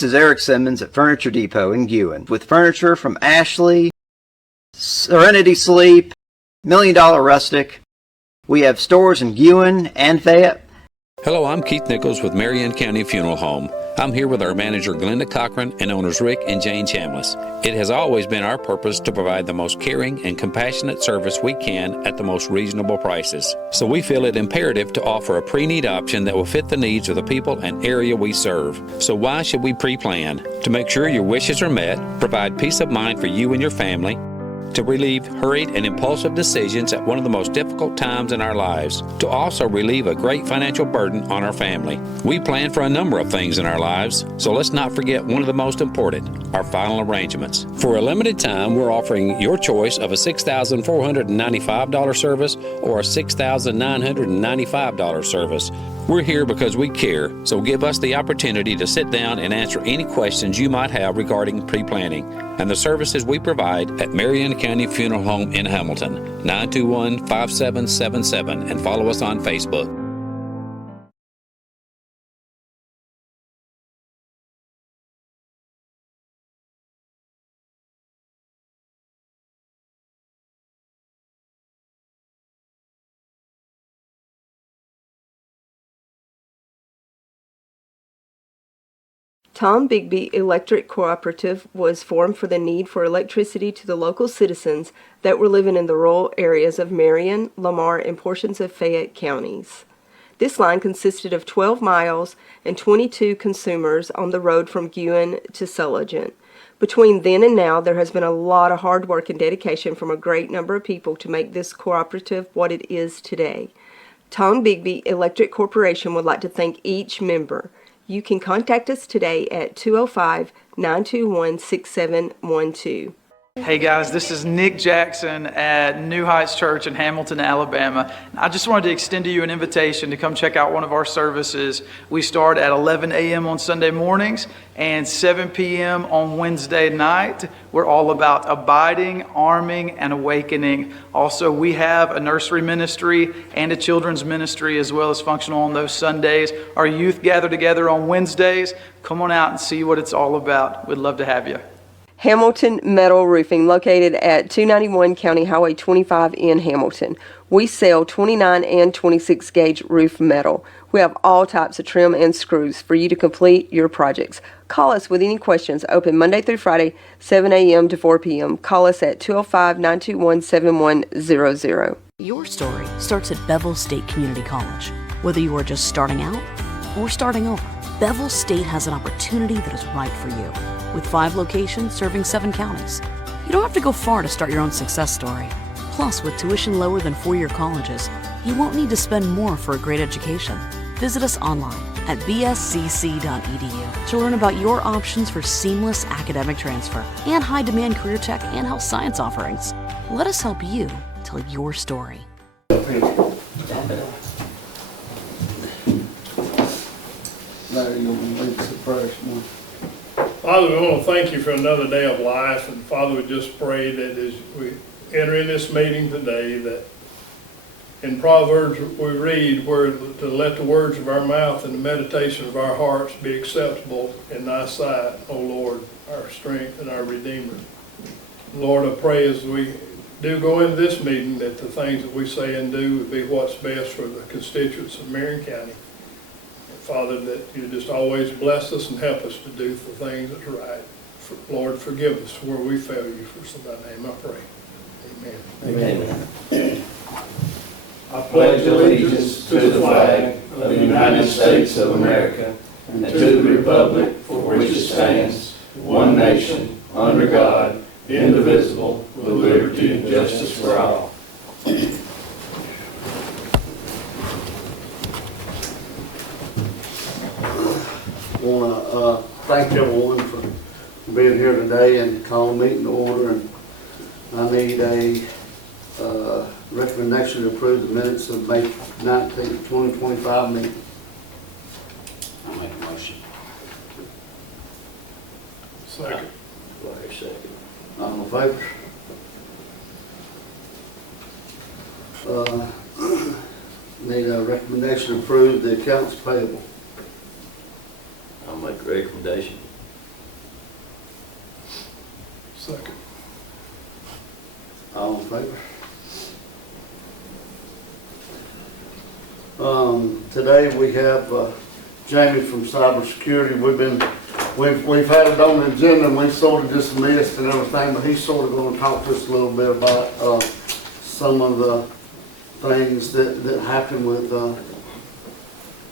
This is Eric Simmons at Furniture Depot in Guin with furniture from Ashley, Serenity Sleep, $1 Million Rustic. We have stores in Guin and Fayette. Hello, I'm Keith Nichols with Marion County Funeral Home. I'm here with our manager Glenda Cochran and owners Rick and Jane Chambliss. It has always been our purpose to provide the most caring and compassionate service we can at the most reasonable prices. So we feel it imperative to offer a pre-need option that will fit the needs of the people and area we serve. So why should we pre-plan? To make sure your wishes are met, provide peace of mind for you and your family, to relieve hurried and impulsive decisions at one of the most difficult times in our lives, to also relieve a great financial burden on our family. We plan for a number of things in our lives, so let's not forget one of the most important, our final arrangements. For a limited time, we're offering your choice of a $6,495 service or a $6,995 service. We're here because we care, so give us the opportunity to sit down and answer any questions you might have regarding pre-planning and the services we provide at Marion County Funeral Home in Hamilton, 921-5777, and follow us on Facebook. Tom Bigby Electric Cooperative was formed for the need for electricity to the local citizens that were living in the rural areas of Marion, Lamar, and portions of Fayette counties. This line consisted of 12 miles and 22 consumers on the road from Guin to Sulligent. Between then and now, there has been a lot of hard work and dedication from a great number of people to make this cooperative what it is today. Tom Bigby Electric Corporation would like to thank each member. You can contact us today at 205-921-6712. Hey guys, this is Nick Jackson at New Heights Church in Hamilton, Alabama. I just wanted to extend to you an invitation to come check out one of our services. We start at 11 a.m. on Sunday mornings and 7 p.m. on Wednesday night. We're all about abiding, arming, and awakening. Also, we have a nursery ministry and a children's ministry as well as functional on those Sundays. Our youth gather together on Wednesdays. Come on out and see what it's all about. We'd love to have you. Hamilton Metal Roofing, located at 291 County Highway 25 in Hamilton. We sell 29 and 26 gauge roof metal. We have all types of trim and screws for you to complete your projects. Call us with any questions. Open Monday through Friday, 7 a.m. to 4 p.m. Call us at 205-921-7100. Your story starts at Bevel State Community College. Whether you are just starting out or starting over, Bevel State has an opportunity that is right for you. With 5 locations serving 7 counties. You don't have to go far to start your own success story. Plus, with tuition lower than 4-year colleges, you won't need to spend more for a great education. Visit us online at bscc.edu to learn about your options for seamless academic transfer and high-demand career tech and health science offerings. Let us help you tell your story. Father, we want to thank you for another day of life, and Father, we just pray that as we enter in this meeting today, that in Proverbs we read where to let the words of our mouth and the meditation of our hearts be acceptable in thy sight, O Lord, our strength and our Redeemer. Lord, I pray as we do go into this meeting that the things that we say and do would be what's best for the constituents of Marion County. Father, that you just always bless us and help us to do the things that's right. Lord, forgive us where we fail you. For somebody's name I pray. Amen. Amen. I pledge allegiance to the flag of the United States of America and to the republic for which it stands, one nation, under God, indivisible, with liberty and justice for all. I want to thank everyone for being here today and call the meeting to order. And I need a recommendation to approve the minutes of May 19th, 2025 meeting. I'll make a motion. Second. Larry, second. All in favor? Need a recommendation to approve the accounts payable. I'll make a recommendation. Second. All in favor? Today we have Jamie from Cybersecurity. We've had it on the agenda and we sort of just missed and everything, but he's sort of going to talk to us a little bit about some of the things that happen with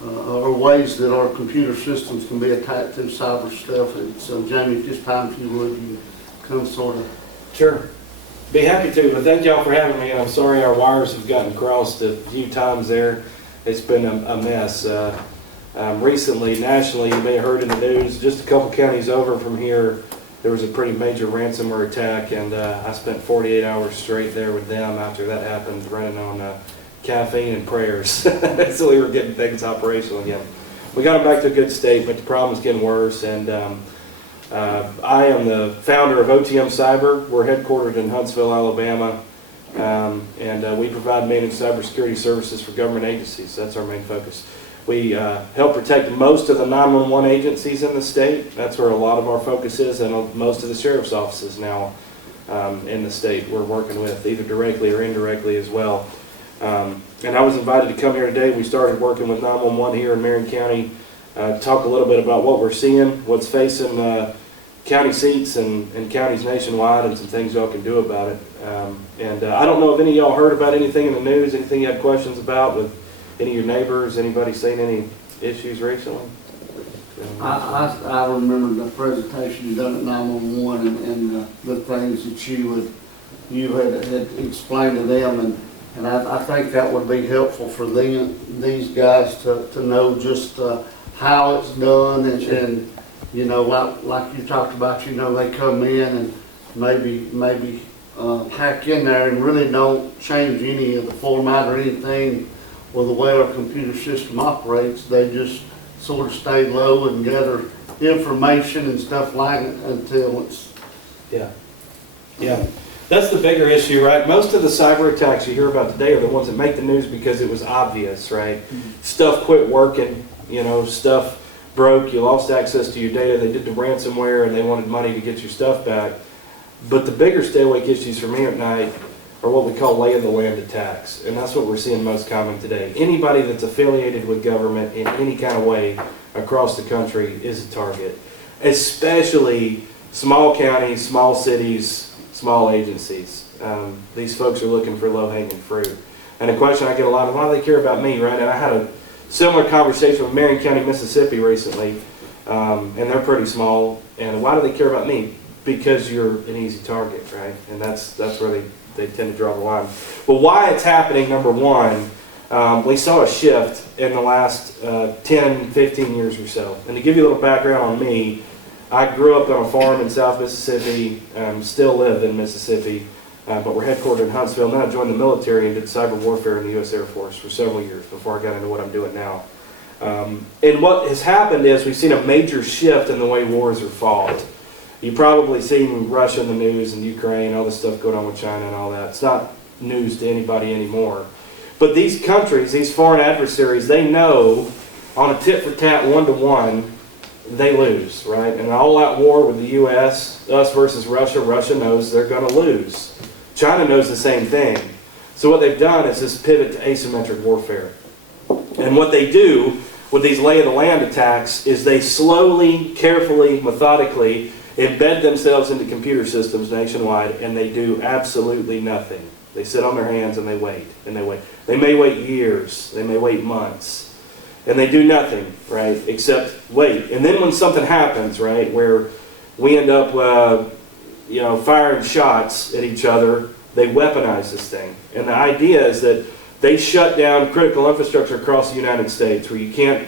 or ways that our computer systems can be attacked through cyber stuff. And so Jamie, if this time if you would, you come sort of. Sure. Be happy to, but thank y'all for having me. I'm sorry our wires have gotten crossed a few times there. It's been a mess. Recently, nationally, you may have heard in the news, just a couple counties over from here, there was a pretty major ransomware attack, and I spent 48 hours straight there with them after that happened, running on caffeine and prayers. So we were getting things operational again. We got them back to a good state, but the problem's getting worse, and I am the founder of OTM Cyber. We're headquartered in Huntsville, Alabama, and we provide managed cybersecurity services for government agencies. That's our main focus. We help protect most of the 911 agencies in the state. That's where a lot of our focus is, and most of the sheriff's offices now in the state we're working with, either directly or indirectly as well. And I was invited to come here today. We started working with 911 here in Marion County, talk a little bit about what we're seeing, what's facing county seats and counties nationwide, and some things y'all can do about it. And I don't know if any of y'all heard about anything in the news, anything you had questions about with any of your neighbors, anybody seen any issues recently? I remember the presentation you done at 911 and the things that you had explained to them, and I think that would be helpful for these guys to know just how it's done, and you know, like you talked about, you know, they come in and maybe hack in there and really don't change any of the format or anything with the way our computer system operates. They just sort of stay low and gather information and stuff like it until it's... Yeah. That's the bigger issue, right? Most of the cyber attacks you hear about today are the ones that make the news because it was obvious, right? Mm-hmm. Stuff quit working, you know, stuff broke, you lost access to your data, they did the ransomware and they wanted money to get your stuff back. But the bigger stay awake issues for me at night are what we call lay of the land attacks, and that's what we're seeing most common today. Anybody that's affiliated with government in any kind of way across the country is a target, especially small counties, small cities, small agencies. These folks are looking for low-hanging fruit. And a question I get a lot of, why do they care about me, right? And I had a similar conversation with Marion County, Mississippi recently, and they're pretty small. And why do they care about me? Because you're an easy target, right? And that's where they tend to draw the line. But why it's happening, number one, we saw a shift in the last 10, 15 years or so. And to give you a little background on me, I grew up on a farm in South Mississippi, still live in Mississippi, but we're headquartered in Huntsville. And then I joined the military and did cyber warfare in the U.S. Air Force for several years before I got into what I'm doing now. And what has happened is we've seen a major shift in the way wars are fought. You've probably seen Russia in the news and Ukraine, all the stuff going on with China and all that. It's not news to anybody anymore. But these countries, these foreign adversaries, they know on a tit-for-tat 1-to-1, they lose, right? In an all-out war with the U.S., us versus Russia, Russia knows they're going to lose. China knows the same thing. So what they've done is this pivot to asymmetric warfare. And what they do with these lay-of-the-land attacks is they slowly, carefully, methodically embed themselves into computer systems nationwide, and they do absolutely nothing. They sit on their hands and they wait, and they wait. They may wait years, they may wait months, and they do nothing, right, except wait. And then when something happens, right, where we end up, firing shots at each other, they weaponize this thing. And the idea is that they shut down critical infrastructure across the United States where you can't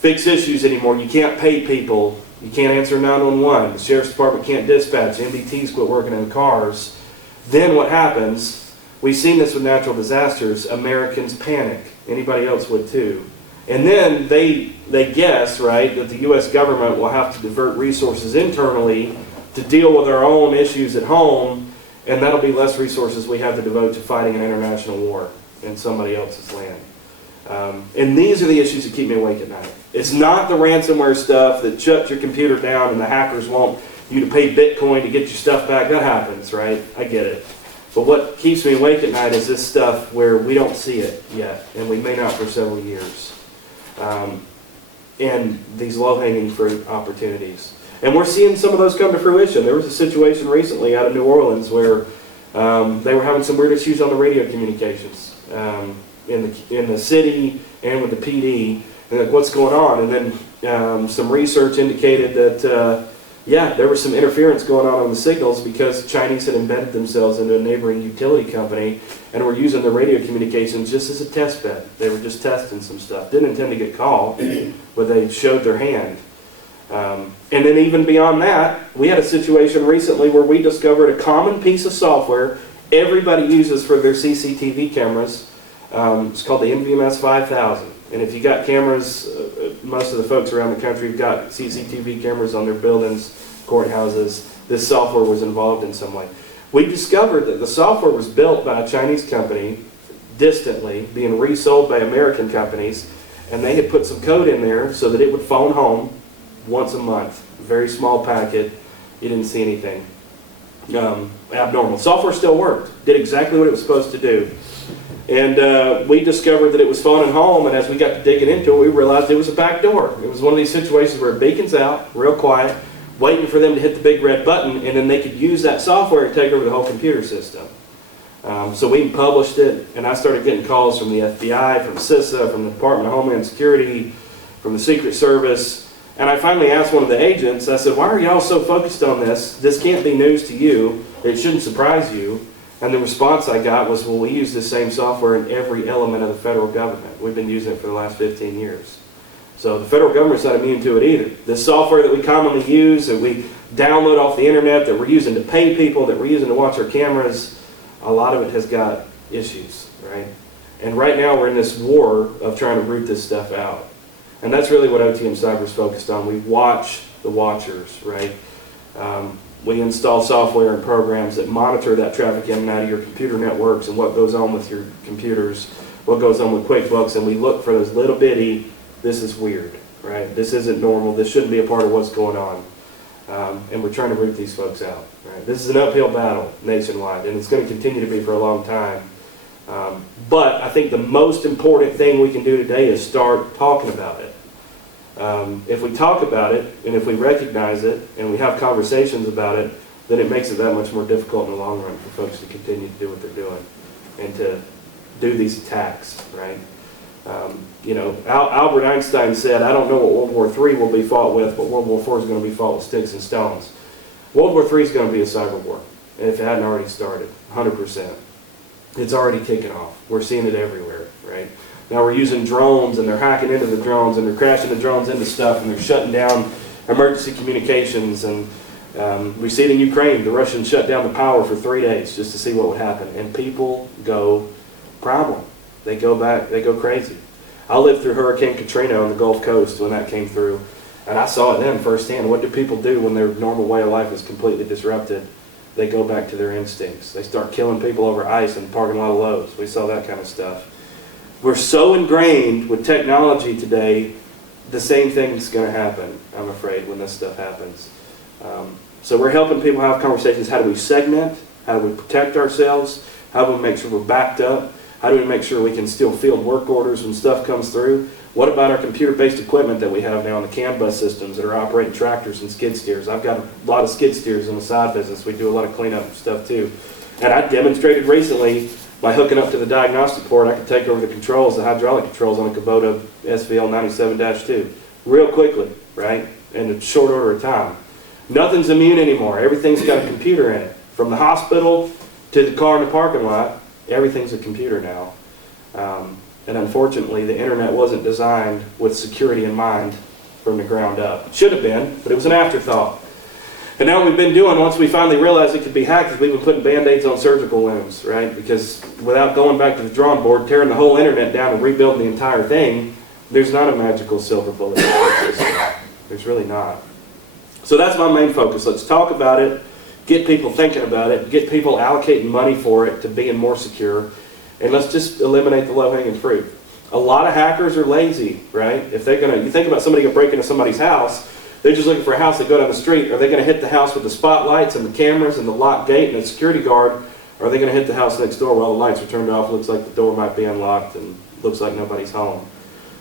fix issues anymore, you can't pay people, you can't answer 911, the sheriff's department can't dispatch, MDTs quit working in cars. Then what happens, we've seen this with natural disasters, Americans panic. Anybody else would too. And then they guess, right, that the U.S. government will have to divert resources internally to deal with our own issues at home, and that'll be less resources we have to devote to fighting an international war in somebody else's land. And these are the issues that keep me awake at night. It's not the ransomware stuff that shuts your computer down and the hackers won't you to pay Bitcoin to get your stuff back. That happens, right? I get it. But what keeps me awake at night is this stuff where we don't see it yet, and we may not for several years. And these low-hanging fruit opportunities. And we're seeing some of those come to fruition. There was a situation recently out of New Orleans where they were having some weird issues on the radio communications in the city and with the PD. And like, what's going on? And then some research indicated that, there was some interference going on the signals because Chinese had embedded themselves into a neighboring utility company and were using the radio communications just as a test bed. They were just testing some stuff. Didn't intend to get caught, but they showed their hand. And then even beyond that, we had a situation recently where we discovered a common piece of software everybody uses for their CCTV cameras. It's called the NVMS 5000. And if you got cameras, most of the folks around the country have got CCTV cameras on their buildings, courthouses. This software was involved in some way. We discovered that the software was built by a Chinese company, distantly, being resold by American companies, and they had put some code in there so that it would phone home once a month. Very small packet. You didn't see anything abnormal. Software still worked. Did exactly what it was supposed to do. And we discovered that it was phoning home, and as we got to digging into it, we realized it was a back door. It was one of these situations where it beacons out, real quiet, waiting for them to hit the big red button, and then they could use that software and take over the whole computer system. So we published it, and I started getting calls from the FBI, from CISA, from the Department of Homeland Security, from the Secret Service. And I finally asked one of the agents, I said, why are y'all so focused on this? This can't be news to you. It shouldn't surprise you. And the response I got was, well, we use the same software in every element of the federal government. We've been using it for the last 15 years. So the federal government's not immune to it either. The software that we commonly use, that we download off the internet, that we're using to pay people, that we're using to watch our cameras, a lot of it has got issues, right? And right now we're in this war of trying to root this stuff out. And that's really what OTM Cyber is focused on. We watch the watchers, right? We install software and programs that monitor that traffic in and out of your computer networks and what goes on with your computers, what goes on with QuickBooks, and we look for those little bitty, this is weird, right? This isn't normal, this shouldn't be a part of what's going on. And we're trying to root these folks out, right? This is an uphill battle nationwide, and it's going to continue to be for a long time. But I think the most important thing we can do today is start talking about it. If we talk about it, and if we recognize it, and we have conversations about it, then it makes it that much more difficult in the long run for folks to continue to do what they're doing and to do these attacks, right? Albert Einstein said, I don't know what World War III will be fought with, but World War IV is going to be fought with sticks and stones. World War III is going to be a cyber war, if it hadn't already started, 100%. It's already kicking off. We're seeing it everywhere, right? Now we're using drones, and they're hacking into the drones, and they're crashing the drones into stuff, and they're shutting down emergency communications. And we see it in Ukraine. The Russians shut down the power for 3 days just to see what would happen. And people go problem. They go back, they go crazy. I lived through Hurricane Katrina on the Gulf Coast when that came through, and I saw it then firsthand. What do people do when their normal way of life is completely disrupted? They go back to their instincts. They start killing people over ice in the parking lot of Lowe's. We saw that kind of stuff. We're so ingrained with technology today, the same thing's going to happen, I'm afraid, when this stuff happens. So we're helping people have conversations. How do we segment? How do we protect ourselves? How do we make sure we're backed up? How do we make sure we can still field work orders when stuff comes through? What about our computer-based equipment that we have now on the CAN bus systems that are operating tractors and skid steers? I've got a lot of skid steers in the side business. We do a lot of cleanup stuff too. And I demonstrated recently by hooking up to the diagnostic port, I could take over the controls, the hydraulic controls on a Kubota SVL 97-2 real quickly, right? In a short order of time. Nothing's immune anymore. Everything's got a computer in it. From the hospital to the car in the parking lot, everything's a computer now. And unfortunately, the internet wasn't designed with security in mind from the ground up. It should have been, but it was an afterthought. And now what we've been doing, once we finally realized it could be hacked, is we've been putting Band-Aids on surgical wounds, right? Because without going back to the drawing board, tearing the whole internet down and rebuilding the entire thing, there's not a magical silver bullet. There's really not. So that's my main focus. Let's talk about it, get people thinking about it, get people allocating money for it to being more secure, and let's just eliminate the low-hanging fruit. A lot of hackers are lazy, right? If they're gonna, you think about somebody breaking into somebody's house, They're just looking for a house. They go down the street. Are they going to hit the house with the spotlights and the cameras and the locked gate and the security guard? Or are they going to hit the house next door while the lights are turned off? Looks like the door might be unlocked and looks like nobody's home.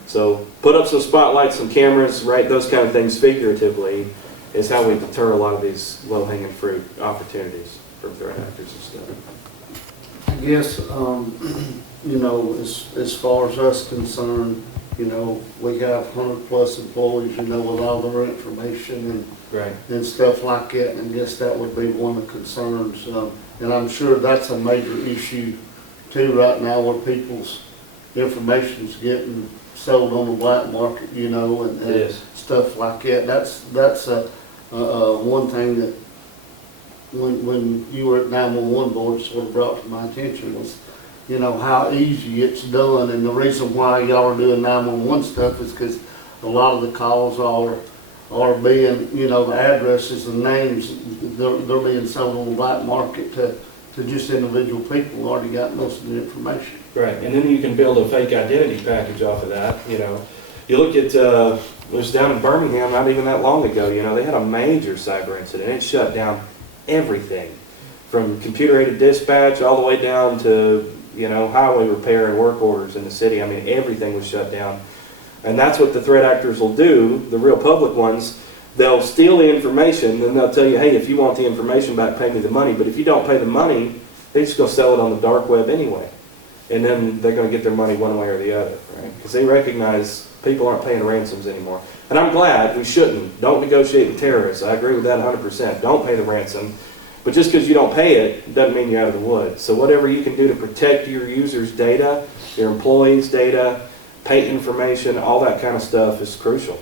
So put up some spotlights, some cameras, right? Those kind of things figuratively is how we deter a lot of these low-hanging fruit opportunities for threat actors and stuff. I guess, you know, as far as us concerned, you know, we have 100+ employees, you know, with all their information and stuff like that, and I guess that would be one of the concerns. And I'm sure that's a major issue too right now, where people's information's getting sold on the black market, you know, and stuff like that. That's one thing that when you were at 911 board sort of brought to my attention was, you know, how easy it's done. And the reason why y'all are doing 911 stuff is because a lot of the calls are being, you know, the addresses and names, they're being sold on the black market to just individual people who already got most of the information. Right, and then you can build a fake identity package off of that, you know. You look at, it was down in Birmingham not even that long ago, you know, they had a major cyber incident. It shut down everything, from computer-aided dispatch all the way down to, you know, highway repair and work orders in the city. I mean, everything was shut down. And that's what the threat actors will do, the real public ones. They'll steal the information, and they'll tell you, hey, if you want the information back, pay me the money. But if you don't pay the money, they're just going to sell it on the dark web anyway. And then they're going to get their money one way or the other, right? Because they recognize people aren't paying ransoms anymore. And I'm glad we shouldn't. Don't negotiate with terrorists. I agree with that 100%. Don't pay the ransom. But just because you don't pay it doesn't mean you're out of the woods. So whatever you can do to protect your users' data, your employees' data, pay information, all that kind of stuff is crucial.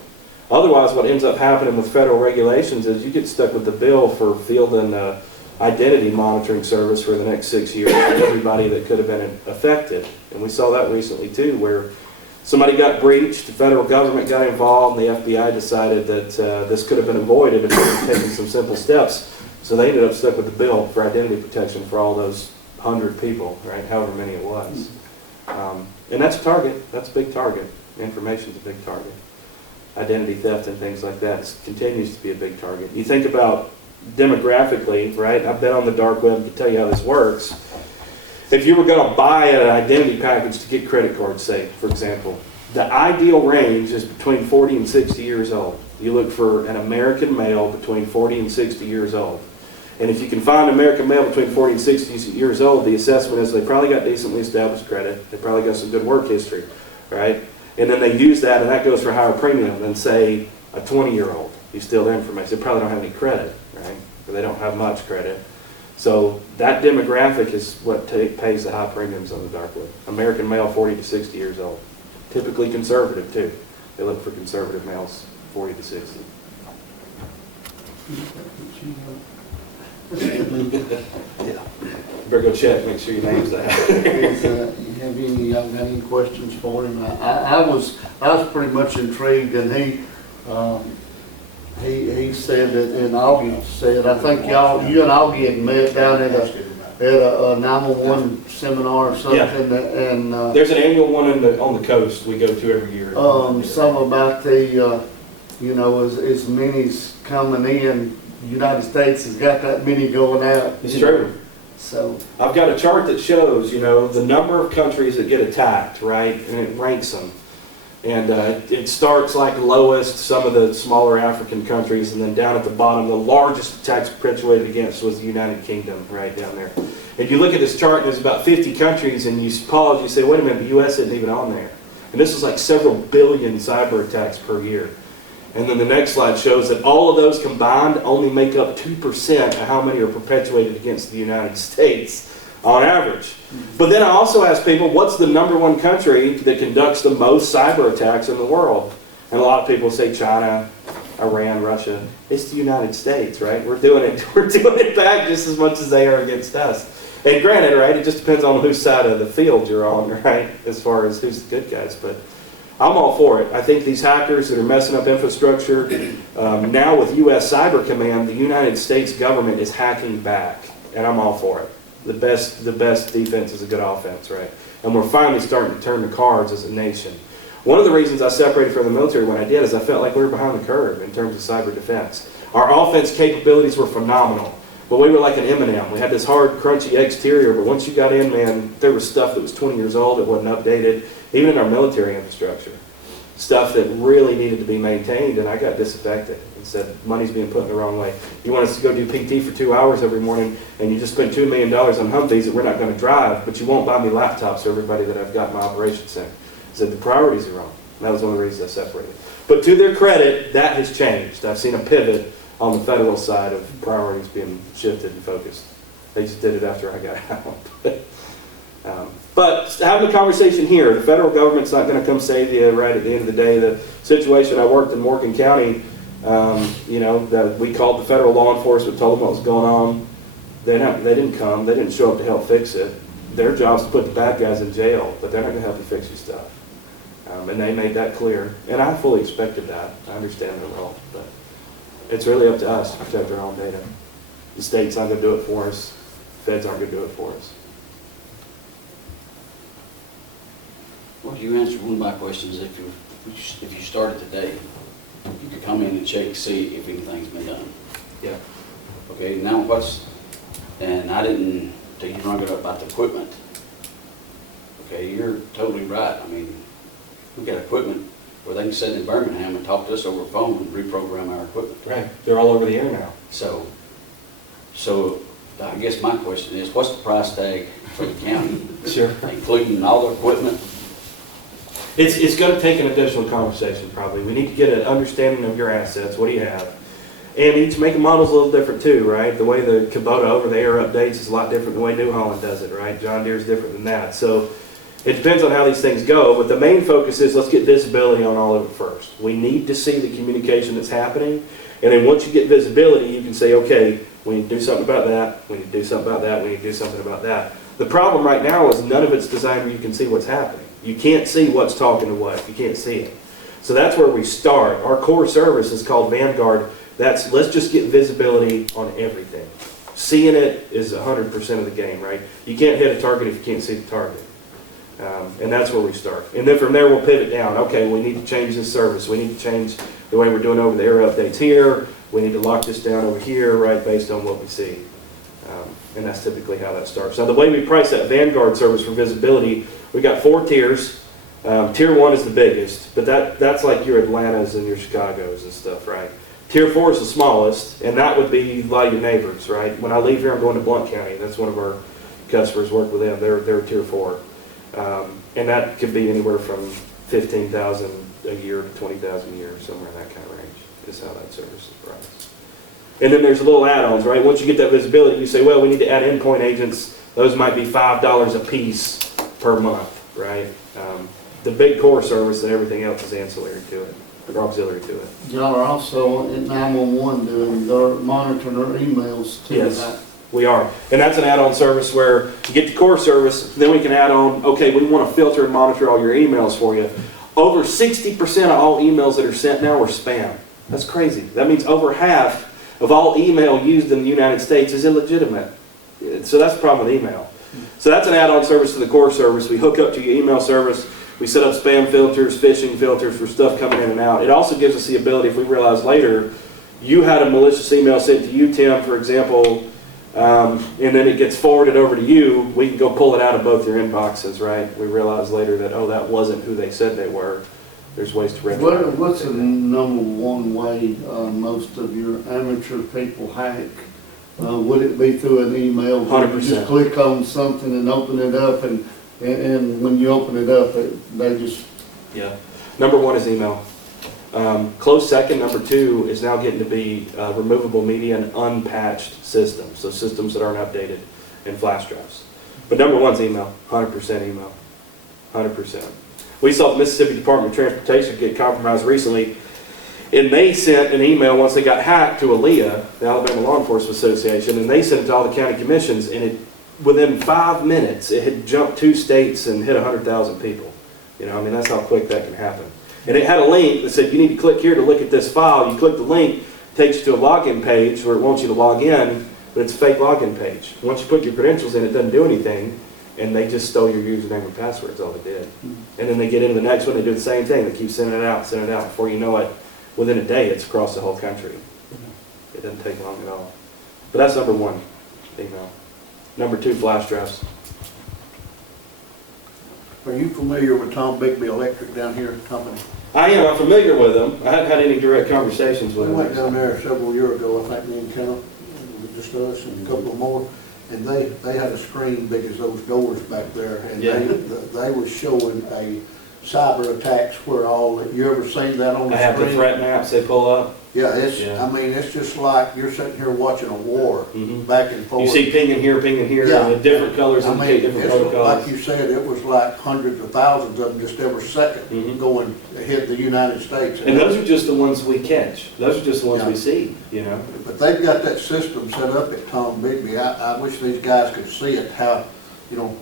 Otherwise, what ends up happening with federal regulations is you get stuck with the bill for fielding an identity monitoring service for the next 6 years for everybody that could have been affected. And we saw that recently too, where somebody got breached, the federal government got involved, and the FBI decided that this could have been avoided if they had taken some simple steps. So they ended up stuck with the bill for identity protection for all those 100 people, right? However many it was. And that's a target. That's a big target. Information's a big target. Identity theft and things like that continues to be a big target. You think about demographically, right? I've been on the dark web to tell you how this works. If you were going to buy an identity package to get credit cards, say, for example, the ideal range is between 40 and 60 years old. You look for an American male between 40 and 60 years old. And if you can find an American male between 40 and 60 years old, the assessment is they probably got decently established credit. They probably got some good work history, right? And then they use that, and that goes for a higher premium than, say, a 20-year-old. You steal their information. They probably don't have any credit, right? Or they don't have much credit. So that demographic is what pays the high premiums on the dark web. American male, 40 to 60 years old. Typically conservative, too. They look for conservative males, 40 to 60. Better go check, make sure your name's there. Have y'all got any questions for him? I was pretty much intrigued, and he said that, and Augie said, I think you and Augie had met down at a 911 seminar or something. Yeah. And there's an annual one on the coast we go to every year. Some about the, you know, as many's coming in. The United States has got that many going out. It's true. So I've got a chart that shows, you know, the number of countries that get attacked, right, and it ranks them. And it starts like lowest, some of the smaller African countries, and then down at the bottom, the largest attacks perpetuated against was the United Kingdom, right down there. And you look at this chart, and there's about 50 countries, and you pause, you say, wait a minute, the U.S. isn't even on there. And this is like several billion cyber attacks per year. And then the next slide shows that all of those combined only make up 2% of how many are perpetuated against the United States on average. But then I also ask people, what's the #1 country that conducts the most cyber attacks in the world? And a lot of people say China, Iran, Russia. It's the United States, right? We're doing it back just as much as they are against us. And granted, right, it just depends on whose side of the field you're on, right, as far as who's the good guys. But I'm all for it. I think these hackers that are messing up infrastructure, now with U.S. Cyber Command, the United States government is hacking back, and I'm all for it. The best defense is a good offense, right? And we're finally starting to turn the cards as a nation. One of the reasons I separated from the military when I did is I felt like we were behind the curve in terms of cyber defense. Our offense capabilities were phenomenal, but we were like an M&M. We had this hard, crunchy exterior, but once you got in, man, there was stuff that was 20 years old that wasn't updated, even in our military infrastructure. Stuff that really needed to be maintained, and I got disaffected and said, money's being put in the wrong way. You want us to go do PT for 2 hours every morning, and you just spend $2 million on Humvees that we're not going to drive, but you won't buy me laptops for everybody that I've got in my operations center. I said, the priorities are wrong. And that was one of the reasons I separated. But to their credit, that has changed. I've seen a pivot on the federal side of priorities being shifted and focused. They just did it after I got out. But having a conversation here, the federal government's not going to come save you right at the end of the day. The situation, I worked in Morgan County, that we called the federal law enforcement, told them what was going on. They didn't come. They didn't show up to help fix it. Their job is to put the bad guys in jail, but they're not going to help you fix your stuff. And they made that clear. And I fully expected that. I understand their role. But it's really up to us to protect our own data. The state's not going to do it for us. Feds aren't going to do it for us. Well, you answered one of my questions. If you started today, you could come in and check, see if anything's been done. Yeah. Okay, now and I didn't tell you bring it up about the equipment. Okay, you're totally right. I mean, we got equipment where they can sit in Birmingham and talk to us over the phone and reprogram our equipment. Right. They're all over the air now. So I guess my question is, what's the price tag for the county? Sure. Including all the equipment? It's going to take an additional conversation, probably. We need to get an understanding of your assets. What do you have? And each make and model's a little different too, right? The way the Kubota over-the-air updates is a lot different than the way New Holland does it, right? John Deere's different than that. So it depends on how these things go, but the main focus is let's get visibility on all of it first. We need to see the communication that's happening, and then once you get visibility, you can say, okay, we need to do something about that, we need to do something about that, we need to do something about that. The problem right now is none of it's designed where you can see what's happening. You can't see what's talking to what. You can't see it. So that's where we start. Our core service is called Vanguard. Let's just get visibility on everything. Seeing it is 100% of the game, right? You can't hit a target if you can't see the target. And that's where we start. And then from there, we'll pivot down. Okay, we need to change this service. We need to change the way we're doing over-the-air updates here. We need to lock this down over here, right, based on what we see. And that's typically how that starts. Now, the way we price that Vanguard service for visibility, we got 4 tiers. Tier 1 is the biggest, but that's like your Atlantas and your Chicagos and stuff, right? Tier 4 is the smallest, and that would be a lot of your neighbors, right? When I leave here, I'm going to Blount County. That's one of our customers, work with them. They're Tier 4. And that could be anywhere from $15,000 a year to $20,000 a year, somewhere in that kind of range is how that service is priced. And then there's little add-ons, right? Once you get that visibility, you say, well, we need to add endpoint agents. Those might be $5 a piece per month, right? The big core service and everything else is ancillary to it, or auxiliary to it. Y'all are also at 911 doing, they're monitoring their emails too. Yes, right? we are. And that's an add-on service where you get the core service, then we can add on, okay, we want to filter and monitor all your emails for you. Over 60% of all emails that are sent now are spam. That's crazy. That means over half of all email used in the United States is illegitimate. So that's the problem with email. So that's an add-on service to the core service. We hook up to your email service. We set up spam filters, phishing filters for stuff coming in and out. It also gives us the ability, if we realize later, you had a malicious email sent to you, Tim, for example, and then it gets forwarded over to you, we can go pull it out of both your inboxes, right? We realize later that, oh, that wasn't who they said they were. There's ways to rectify it. What's the number one way most of your amateur people hack? Would it be through an email? 100%. You just click on something and open it up, and when you open it up, they just... Yeah. Number 1 is email. Close second, number 2 is now getting to be removable media and unpatched systems, so systems that aren't updated in flash drives. But number 1 is email, 100% email, 100%. We saw the Mississippi Department of Transportation get compromised recently, and they sent an email once they got hacked to ALEA, the Alabama Law Enforcement Association, and they sent it to all the county commissions, and within 5 minutes, it had jumped 2 states and hit 100,000 people. You know, I mean, that's how quick that can happen. And it had a link that said, you need to click here to look at this file. You click the link, it takes you to a login page where it wants you to log in, but it's a fake login page. Once you put your credentials in, it doesn't do anything. and they just stole your username and password. That's all they did. And then they get into the next one, they do the same thing. They keep sending it out, sending it out. Before you know it, within a day, it's across the whole country. It doesn't take long at all. But that's number one, email. Number two, flash drives. Are you familiar with Tom Bigby Electric down here at Company? I am. I'm familiar with them. I haven't had any direct conversations with We them. went down there several years ago, I think, me and Ken, just us and a couple more, and they had a screen big as those doors back there, and Yeah. they were showing a cyber attacks where all, you ever seen that on the I have the screen? threat maps they pull up. Yeah, Yeah. I mean, it's just like you're sitting here watching a war, Mhm. back and forth. You see pinging here, Yeah. and the different colors I indicate mean, different it's protocols. like you said, it was like hundreds of thousands of them just every second Mhm. going to hit the United States. And those are just the ones we catch. Those are just the ones Yeah. we see, you know? But they've got that system set up at Tom Bigby. I wish these guys could see it, how, you know,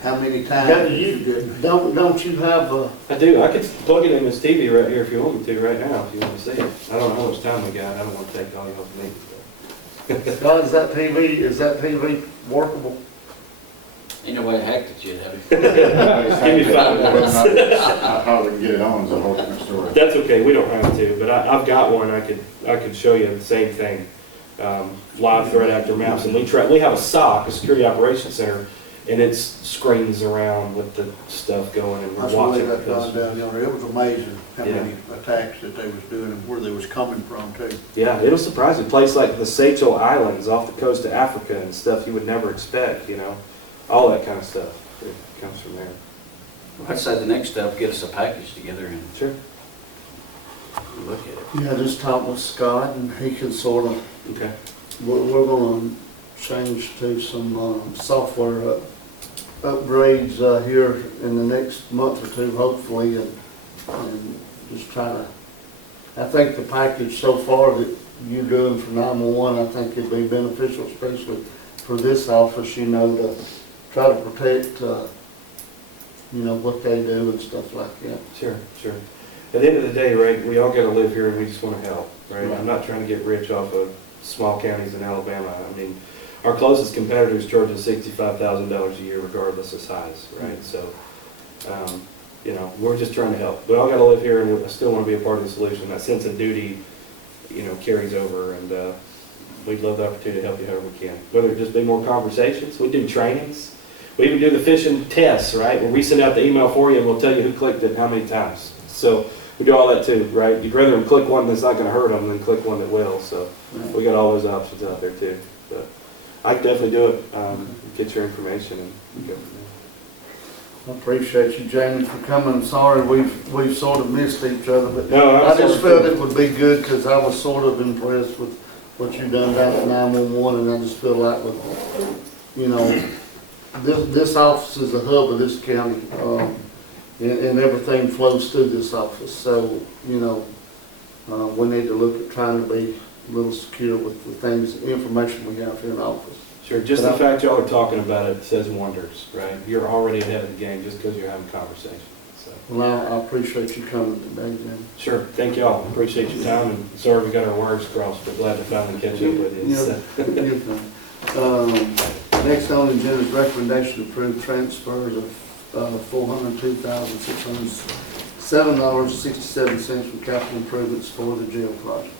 how many times Yeah, you did. Don't you have a, I do. I could plug it in this TV right here if you want me to right now, if you want to see it. I don't know how much time we got. I don't want to take all y'all's meetings. God, is that TV workable? Ain't nobody hacked it yet, have you? Give me 5 minutes. How we can get it on is a whole different story. That's okay. We don't have to, but I've got one. I could show you the same thing. Live threat actor maps, and we have a SOC, a Security Operations Center, and it's screens around with the stuff going, and we're That's the way watching that it. gone down there. It was amazing how Yeah. many attacks that they was doing and where they was coming from too. Yeah, it'll surprise you. A place like the Seychelles Islands off the coast of Africa and stuff you would never expect, you know, all that kind of stuff. It comes from there. I'd say the next step, get us a package together and Sure. look at it. Yeah, just talk with Scott and he can sort of, Okay. we're gonna change to some software upgrades here in the next month or two, hopefully, and just try to, I think the package so far that you're doing for 911, I think it'd be beneficial, especially for this office, you know, to try to protect, you know, what they do and stuff like that. Sure, sure. At the end of the day, right, we all gotta live here and we just wanna help, right? Right. I'm not trying to get rich off of small counties in Alabama. I mean, our closest competitors charge us $65,000 a year regardless of size, right? So, you know, we're just trying to help. We all gotta live here and I still wanna be a part of the solution. That sense of duty, you know, carries over, and we'd love the opportunity to help you however we can. Whether it just be more conversations, we do trainings. We even do the phishing tests, right? Where we send out the email for you and we'll tell you who clicked it and how many times. So we do all that too, right? You'd rather them click one that's not going to hurt them than click one that will. So we got all those options out there too. But I can definitely do it. Get your information and go from there. I appreciate you, Jamie, for coming. Sorry we've sort of missed each other, but No, I'm I just sorry. felt it would be good because I was sort of impressed with what you've done down at 911, and I just feel like, you know, this office is the hub of this county, and everything flows through this office. So, you know, we need to look at trying to be a little secure with the things, the information we have here in office. Sure, just the fact y'all are talking about it says wonders, right? You're already ahead of the game just because you're having conversations. So. Well, I appreciate you coming today, Jim. Sure, thank y'all. Appreciate your time, and sorry we got our wires crossed, but glad to finally catch up with you. So. You're fine. Next on the agenda is recommendation to approve transfers of $402,607.67 from capital improvements for the jail project.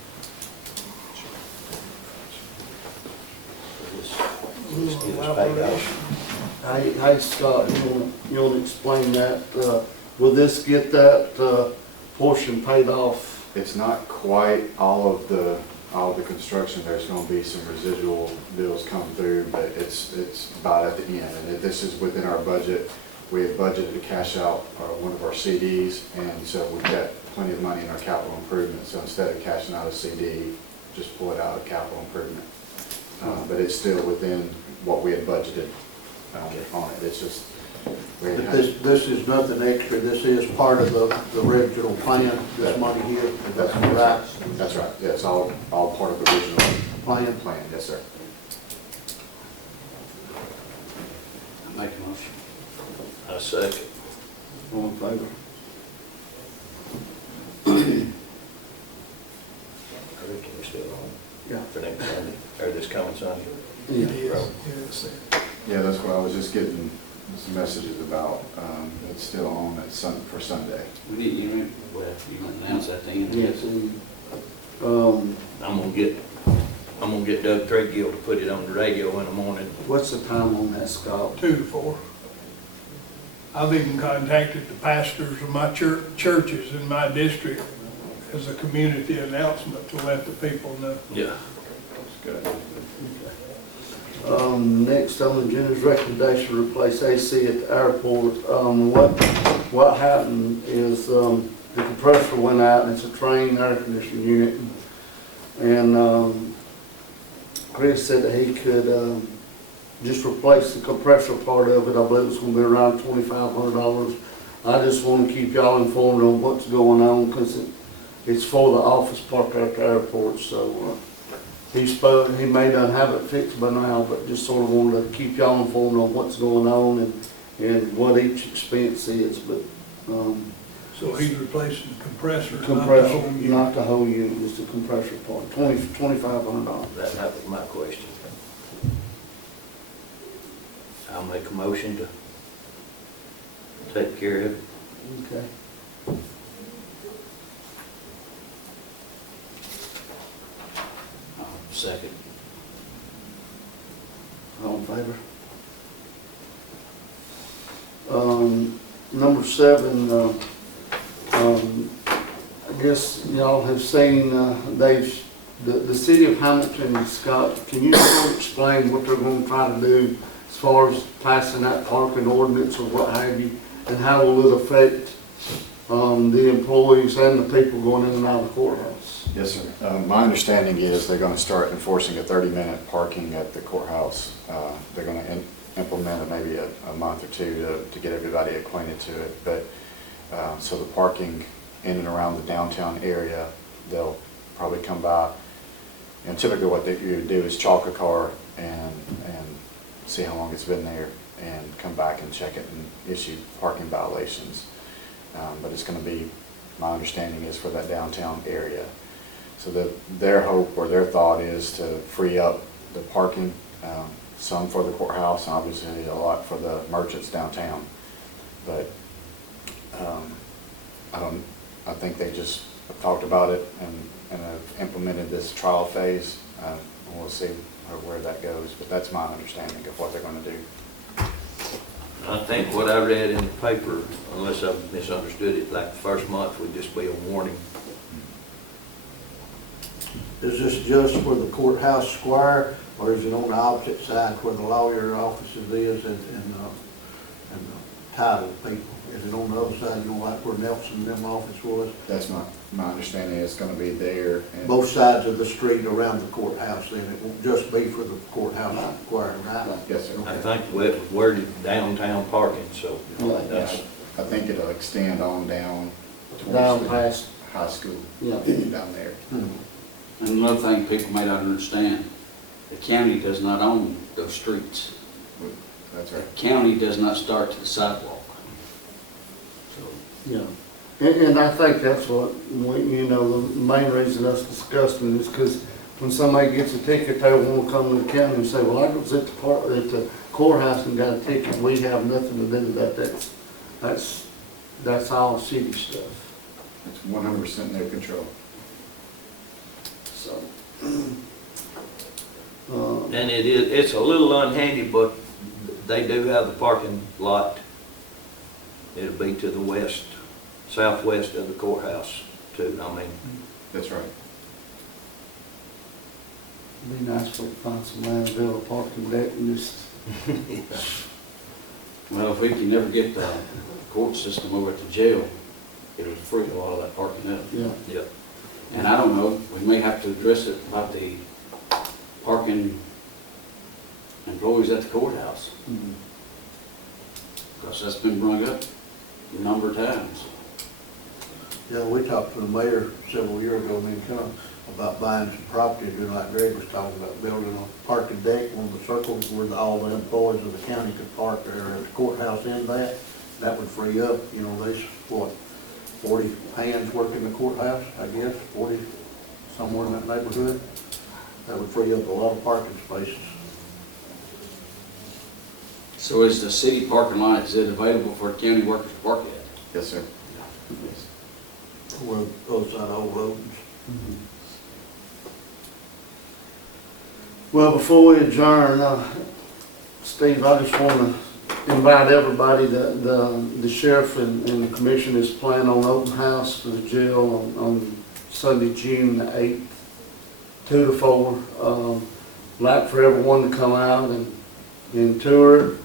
Just get us paid out. Hey Scott, you want to explain that? Will this get that portion paid off? It's not quite all of the construction. There's going to be some residual bills come through, but it's about at the end. And this is within our budget. We had budgeted to cash out one of our CDs, and so we've got plenty of money in our capital improvement. So instead of cashing out a CD, just pull it out of capital improvement. But it's still within what we had budgeted on it. It's just. But this is nothing extra. This is part of the original plan, this money here. That's right. That's right. Yeah, it's all part of the original plan. Yes, sir. I make a motion. I second. All in favor? Can we still on Yeah. for next Sunday, or this coming Sunday? Yeah. Yeah, that's what I was just getting Some messages about, it's still on at for Sunday. We didn't even, well, you might announce that thing. Yes. I'm gonna get Doug Treadgill to put it on the radio in the morning. What's the time on that, Scott? 2 to 4. I've even contacted the pastors of my churches in my district as a community announcement to let the people know. Yeah. That's good. Next on the agenda's recommendation to replace AC at the airport. What happened is, the compressor went out, and it's a train air conditioning unit. And, Chris said that he could, just replace the compressor part of it. I believe it's gonna be around $2,500. I just wanna keep y'all informed on what's going on, because it's for the office park at the airport, so, he may not have it fixed by now, but just sort of wanted to keep y'all informed on what's going on and what each expense is, but, So he's replacing the compressor, not the compressor, whole unit. not the whole unit, just the compressor part, $2,500. That was my question. I'll make a motion to take care of it. Okay. Second. All in favor? Number 7, I guess y'all have seen, the city of Hamilton, Scott, can you sort of explain what they're going to try to do as far as passing that parking ordinance or what have you, and how will it affect the employees and the people going in and out of the courthouse? Yes, sir. My understanding is they're going to start enforcing a 30-minute parking at the courthouse. They're going to implement it maybe a month or two to get everybody acquainted to it. But so the parking in and around the downtown area, they'll probably come by. And typically what they do is chalk a car and see how long it's been there and come back and check it and issue parking violations. But it's going to be, my understanding is for that downtown area. So their hope or their thought is to free up the parking, some for the courthouse and obviously a lot for the merchants downtown. But I think they just have talked about it and have implemented this trial phase. We'll see where that goes, but that's my understanding of what they're going to do. I think what I read in the paper, unless I misunderstood it, like the first month would just be a warning. Is this just for the courthouse square, or is it on the opposite side where the lawyer offices is and the title people? Is it on the other side, you know, like where Nelson and them office was? That's my understanding. It's going to be there. And Both sides of the street around the courthouse, then it won't just be for the courthouse square, right? yes, sir. I think it worded downtown parking, so that's, I think it'll extend on down towards Down the past, high school, yeah. down there. And another thing people may not understand, the county does not own those streets. That's The right. county does not start to the sidewalk. So, Yeah, and I think that's what, you know, the main reason us discussing is because when somebody gets a ticket, they want to come to the county and say, well, I was at the courthouse and got a ticket. We have nothing to do with that. That's all city stuff. It's 100% in their control. So, and it's a little unhandy, but they do have the parking lot. It'll be to the west, southwest of the courthouse too, I mean. That's right. it'd be nice if we could find some land to build a parking deck and just, well, if we can never get the court system over at the jail, it'll free a lot of that parking up. yeah. Yep. And I don't know, we may have to address it about the parking employees at the courthouse, Mhm. because that's been brought up a number of times. Yeah, we talked to the mayor several years ago, me and Tom, about buying some property, doing like Greg was talking about, building a parking deck on the circles where all the employees of the county could park there at the courthouse in that. That would free up, you know, there's, 40 hands working the courthouse, I guess, 40, somewhere in that neighborhood. That would free up a lot of parking spaces. So is the city parking lot, is it available for county workers to park at? Yes, sir. Where both side of old roads. Well, before we adjourn, Steve, I just want to invite everybody, the sheriff and the commission is planning on open house for the jail on Sunday, June the 8th, 2 to 4. Like for everyone to come out and tour it.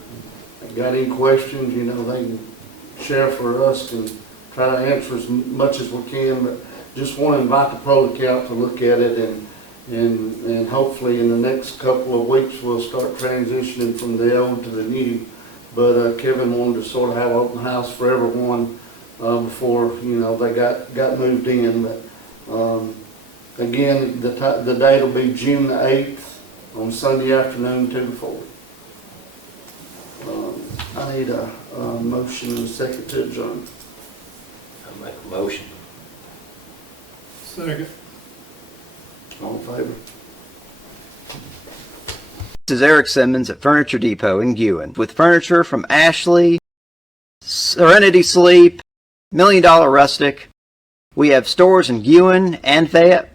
If got any questions, you know, they can, sheriff or us can try to answer as much as we can, but just want to invite the public out to look at it, and hopefully in the next couple of weeks we'll start transitioning from the old to the new. But Kevin wanted to sort of have an open house for everyone before, you know, they got moved in. But again, the date will be June the 8th on Sunday afternoon, 2 to 4. I need a motion and a second to adjourn. I make a motion. Second. All in favor? This is Eric Simmons at Furniture Depot in Guin with furniture from Ashley, Serenity Sleep, $1 Million Rustic. We have stores in Guin and Fayette.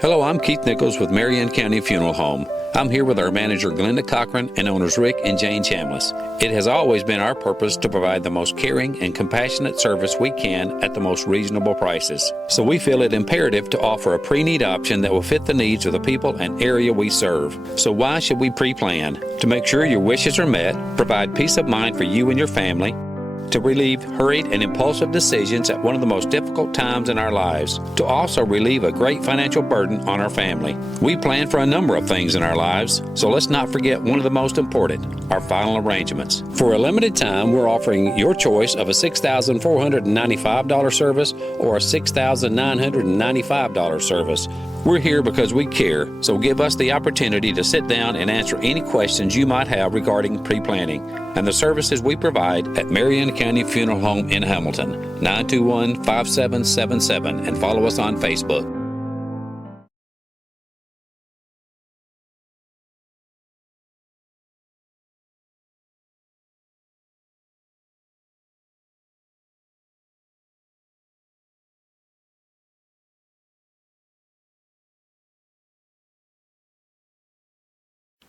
Hello, I'm Keith Nichols with Marion County Funeral Home. I'm here with our manager Glenda Cochran and owners Rick and Jane Chambliss. It has always been our purpose to provide the most caring and compassionate service we can at the most reasonable prices. So we feel it imperative to offer a pre-need option that will fit the needs of the people and area we serve. So why should we pre-plan? To make sure your wishes are met, provide peace of mind for you and your family, to relieve hurried and impulsive decisions at one of the most difficult times in our lives, to also relieve a great financial burden on our family. We plan for a number of things in our lives, so let's not forget one of the most important, our final arrangements. For a limited time, we're offering your choice of a $6,495 service or a $6,995 service. We're here because we care, so give us the opportunity to sit down and answer any questions you might have regarding pre-planning and the services we provide at Marion County Funeral Home in Hamilton, 921-5777, and follow us on Facebook.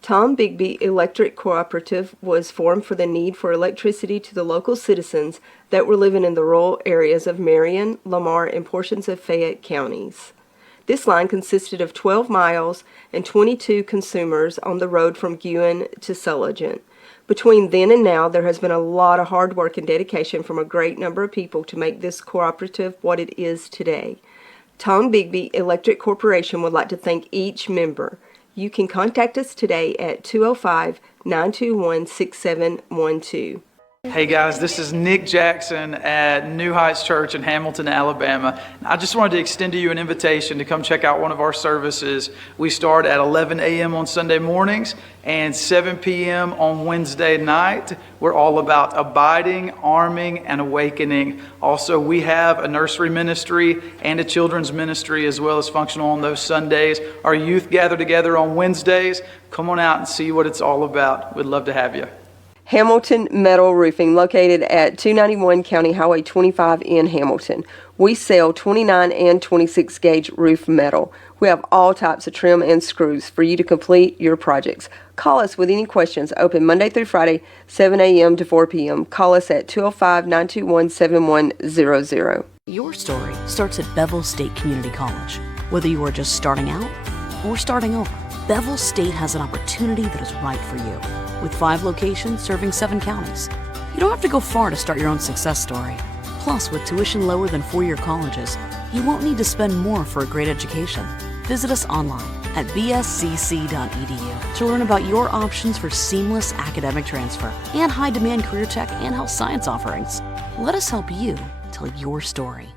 Tom Bigby Electric Cooperative was formed for the need for electricity to the local citizens that were living in the rural areas of Marion, Lamar, and portions of Fayette counties. This line consisted of 12 miles and 22 consumers on the road from Guin to Sulligent. Between then and now, there has been a lot of hard work and dedication from a great number of people to make this cooperative what it is today. Tom Bigby Electric Corporation would like to thank each member. You can contact us today at 205-921-6712. Hey guys, this is Nick Jackson at New Heights Church in Hamilton, Alabama. I just wanted to extend to you an invitation to come check out one of our services. We start at 11 a.m. on Sunday mornings and 7 p.m. on Wednesday night. We're all about abiding, arming, and awakening. Also, we have a nursery ministry and a children's ministry as well as functional on those Sundays. Our youth gather together on Wednesdays. Come on out and see what it's all about. We'd love to have you. Hamilton Metal Roofing, located at 291 County Highway 25 in Hamilton. We sell 29 and 26 gauge roof metal. We have all types of trim and screws for you to complete your projects. Call us with any questions. Open Monday through Friday, 7 a.m. to 4 p.m. Call us at 205-921-7100. Your story starts at Bevel State Community College. Whether you are just starting out or starting over, Bevel State has an opportunity that is right for you. With 5 locations serving 7 counties. You don't have to go far to start your own success story. Plus, with tuition lower than 4-year colleges, you won't need to spend more for a great education. Visit us online at bscc.edu to learn about your options for seamless academic transfer and high-demand career tech and health science offerings. Let us help you tell your story.